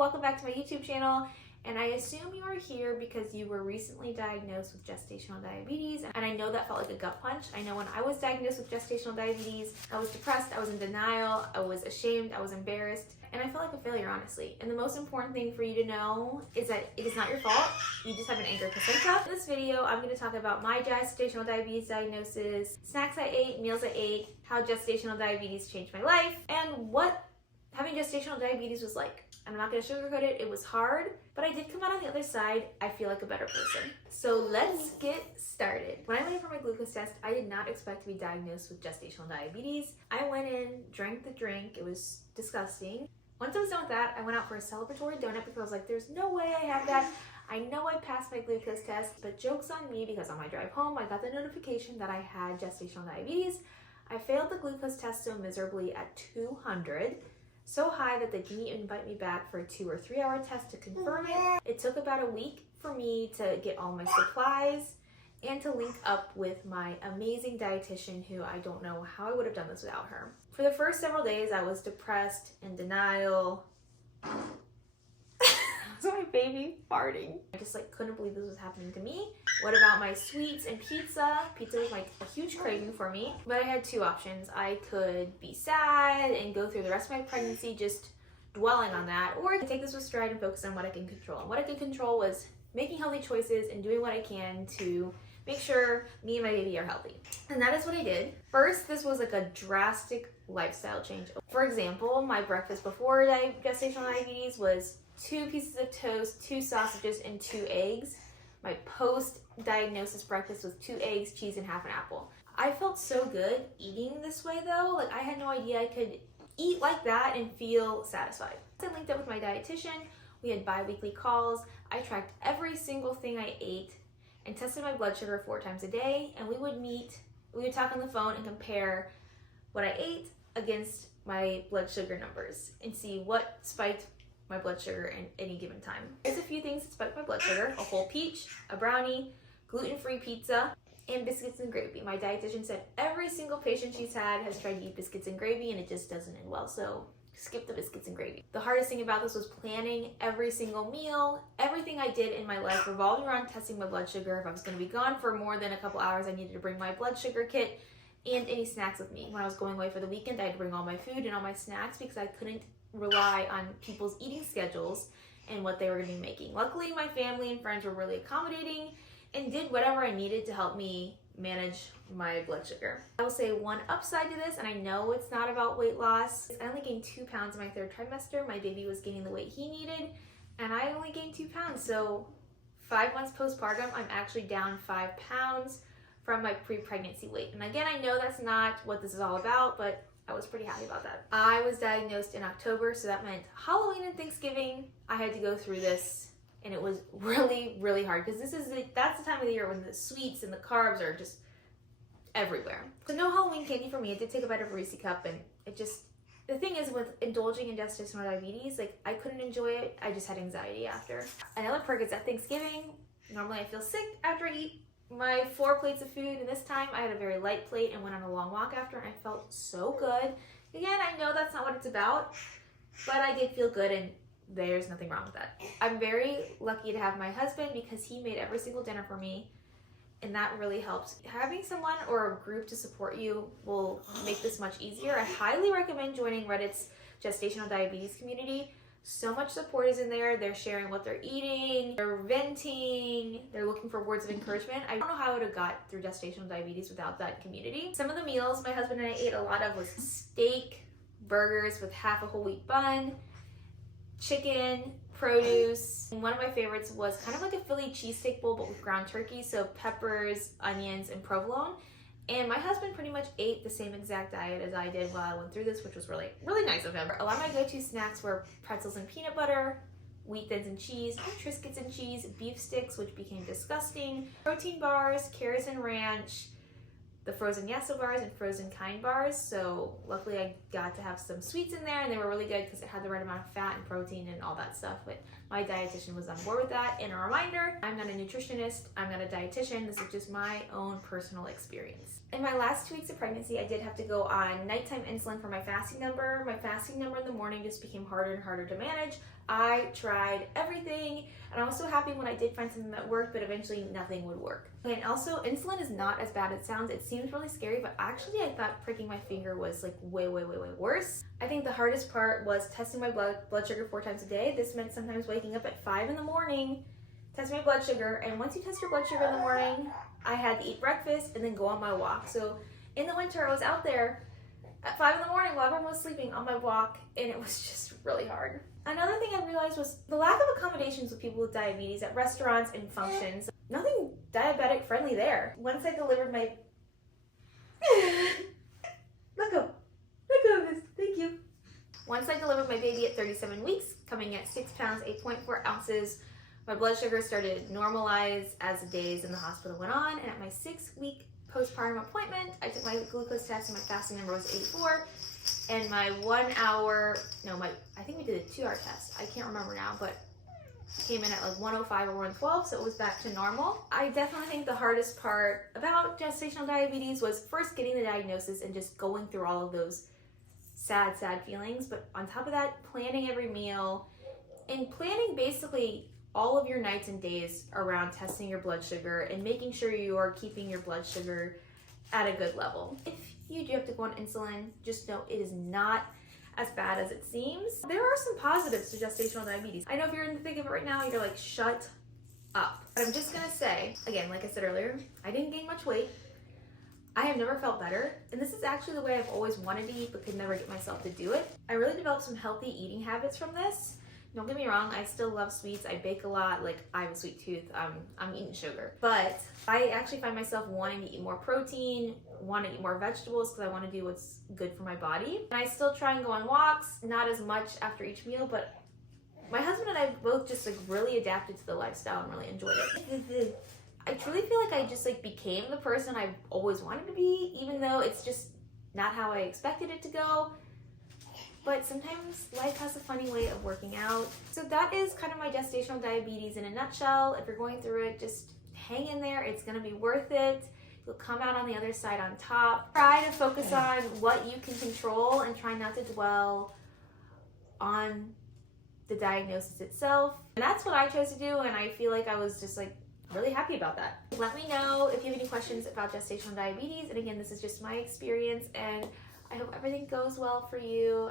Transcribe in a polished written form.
welcome back to my YouTube channel. And I assume you are here because you were recently diagnosed with gestational diabetes. And I know that felt like a gut punch. I know when I was diagnosed with gestational diabetes, I was depressed, I was in denial, I was ashamed, I was embarrassed, and I felt like a failure, honestly. And the most important thing for you to know is that it is not your fault. You just have an anger placenta. In this video, I'm going to talk about my gestational diabetes diagnosis, snacks I ate, meals I ate, how gestational diabetes changed my life, and what having gestational diabetes was like. I'm not going to sugarcoat it. It was hard, but I did come out on the other side. I feel like a better person. So let's get started. When I went in for my glucose test, I did not expect to be diagnosed with gestational diabetes. I went in, drank the drink. It was disgusting. Once I was done with that, I went out for a celebratory donut because I was like, there's no way I have that. I know I passed my glucose test, but joke's on me because on my drive home, I got the notification that I had gestational diabetes. I failed the glucose test so miserably at 200. So high that they didn't even invite me back for a 2 or 3 hour test to confirm it. It took about a week for me to get all my supplies and to link up with my amazing dietitian who I don't know how I would have done this without her. For the first several days, I was depressed, in denial. That's my baby farting. I just couldn't believe this was happening to me. What about my sweets and pizza? Pizza was a huge craving for me. But I had two options. I could be sad and go through the rest of my pregnancy just dwelling on that, or I could take this with stride and focus on what I can control. And what I could control was making healthy choices and doing what I can to make sure me and my baby are healthy. And that is what I did. First, this was a drastic lifestyle change. For example, my breakfast before gestational diabetes was 2 pieces of toast, 2 sausages, and 2 eggs. My post-diagnosis breakfast was 2 eggs, cheese, and half an apple. I felt so good eating this way though. I had no idea I could eat like that and feel satisfied. I linked up with my dietitian. We had bi-weekly calls. I tracked every single thing I ate and tested my blood sugar 4 times a day. And we would talk on the phone and compare what I ate against my blood sugar numbers and see what spiked my blood sugar at any given time. There's a few things that spike my blood sugar: a whole peach, a brownie, gluten-free pizza, and biscuits and gravy. My dietitian said every single patient she's had has tried to eat biscuits and gravy and it just doesn't end well, so skip the biscuits and gravy. The hardest thing about this was planning every single meal. Everything I did in my life revolved around testing my blood sugar. If I was going to be gone for more than a couple hours, I needed to bring my blood sugar kit and any snacks with me. When I was going away for the weekend, I had to bring all my food and all my snacks because I couldn't rely on people's eating schedules and what they were going to be making. Luckily, my family and friends were really accommodating and did whatever I needed to help me manage my blood sugar. I will say one upside to this, and I know it's not about weight loss, I only gained 2 pounds in my 3rd trimester. My baby was gaining the weight he needed, and I only gained 2 pounds. So 5 months postpartum, I'm actually down 5 pounds from my pre-pregnancy weight. And again, I know that's not what this is all about, but I was pretty happy about that. I was diagnosed in October, so that meant Halloween and Thanksgiving. I had to go through this, and it was really, really hard because that's the time of the year when the sweets and the carbs are just everywhere. So no Halloween candy for me. I did take a bite of a Reese cup, and the thing is with indulging in gestational diabetes, I couldn't enjoy it. I just had anxiety after. Another perk is at Thanksgiving. Normally I feel sick after I eat my 4 plates of food, and this time I had a very light plate and went on a long walk after, and I felt so good. Again, I know that's not what it's about, but I did feel good, and there's nothing wrong with that. I'm very lucky to have my husband because he made every single dinner for me, and that really helps. Having someone or a group to support you will make this much easier. I highly recommend joining Reddit's gestational diabetes community. So much support is in there. They're sharing what they're eating, they're venting, they're looking for words of encouragement. I don't know how I would have got through gestational diabetes without that community. Some of the meals my husband and I ate a lot of was steak, burgers with half a whole wheat bun, chicken, produce. And one of my favorites was kind of like a Philly cheesesteak bowl but with ground turkey, so peppers, onions, and provolone. And my husband pretty much ate the same exact diet as I did while I went through this, which was really, really nice of him. A lot of my go-to snacks were pretzels and peanut butter, wheat thins and cheese, Triscuits and cheese, beef sticks, which became disgusting, protein bars, carrots and ranch, the frozen Yasso bars and frozen Kind bars. So luckily I got to have some sweets in there, and they were really good because it had the right amount of fat and protein and all that stuff. But my dietitian was on board with that. And a reminder, I'm not a nutritionist, I'm not a dietitian. This is just my own personal experience. In my last 2 weeks of pregnancy, I did have to go on nighttime insulin for my fasting number. My fasting number in the morning just became harder and harder to manage. I tried everything, and I was so happy when I did find something that worked, but eventually nothing would work. And also, insulin is not as bad as it sounds. It seems really scary, but actually I thought pricking my finger was like way worse. I think the hardest part was testing my blood sugar 4 times a day. This meant sometimes waking up at 5 in the morning, testing my blood sugar, and once you test your blood sugar in the morning, I had to eat breakfast and then go on my walk. So in the winter, I was out there at 5 in the morning while everyone was sleeping on my walk, and it was just really hard. Another thing I realized was the lack of accommodations with people with diabetes at restaurants and functions. Nothing diabetic friendly there. Once I delivered my look up this, thank you. Once I delivered my baby at 37 weeks, coming at 6 pounds, 8.4 ounces, my blood sugar started to normalize as the days in the hospital went on, and at my 6-week postpartum appointment, I took my glucose test and my fasting number was 84. And my 1 hour, I think we did a 2-hour test. I can't remember now, but it came in at like 105 or 112, so it was back to normal. I definitely think the hardest part about gestational diabetes was first getting the diagnosis and just going through all of those sad feelings. But on top of that, planning every meal and planning basically all of your nights and days around testing your blood sugar and making sure you are keeping your blood sugar at a good level. If you do have to go on insulin, just know it is not as bad as it seems. There are some positives to gestational diabetes. I know if you're in the thick of it right now, you're like, shut up. But I'm just gonna say, again, like I said earlier, I didn't gain much weight. I have never felt better, and this is actually the way I've always wanted to eat but could never get myself to do it. I really developed some healthy eating habits from this. Don't get me wrong, I still love sweets. I bake a lot. Like, I have a sweet tooth. I'm eating sugar. But I actually find myself wanting to eat more protein, want to eat more vegetables because I want to do what's good for my body. And I still try and go on walks, not as much after each meal, but my husband and I both just like really adapted to the lifestyle and really enjoyed it. I truly feel like I just like became the person I always wanted to be, even though it's just not how I expected it to go. But sometimes life has a funny way of working out. So that is kind of my gestational diabetes in a nutshell. If you're going through it, just hang in there. It's gonna be worth it. You'll come out on the other side on top. Try to focus on what you can control and try not to dwell on the diagnosis itself. And that's what I chose to do, and I feel like I was just like really happy about that. Let me know if you have any questions about gestational diabetes. And again, this is just my experience, and I hope everything goes well for you.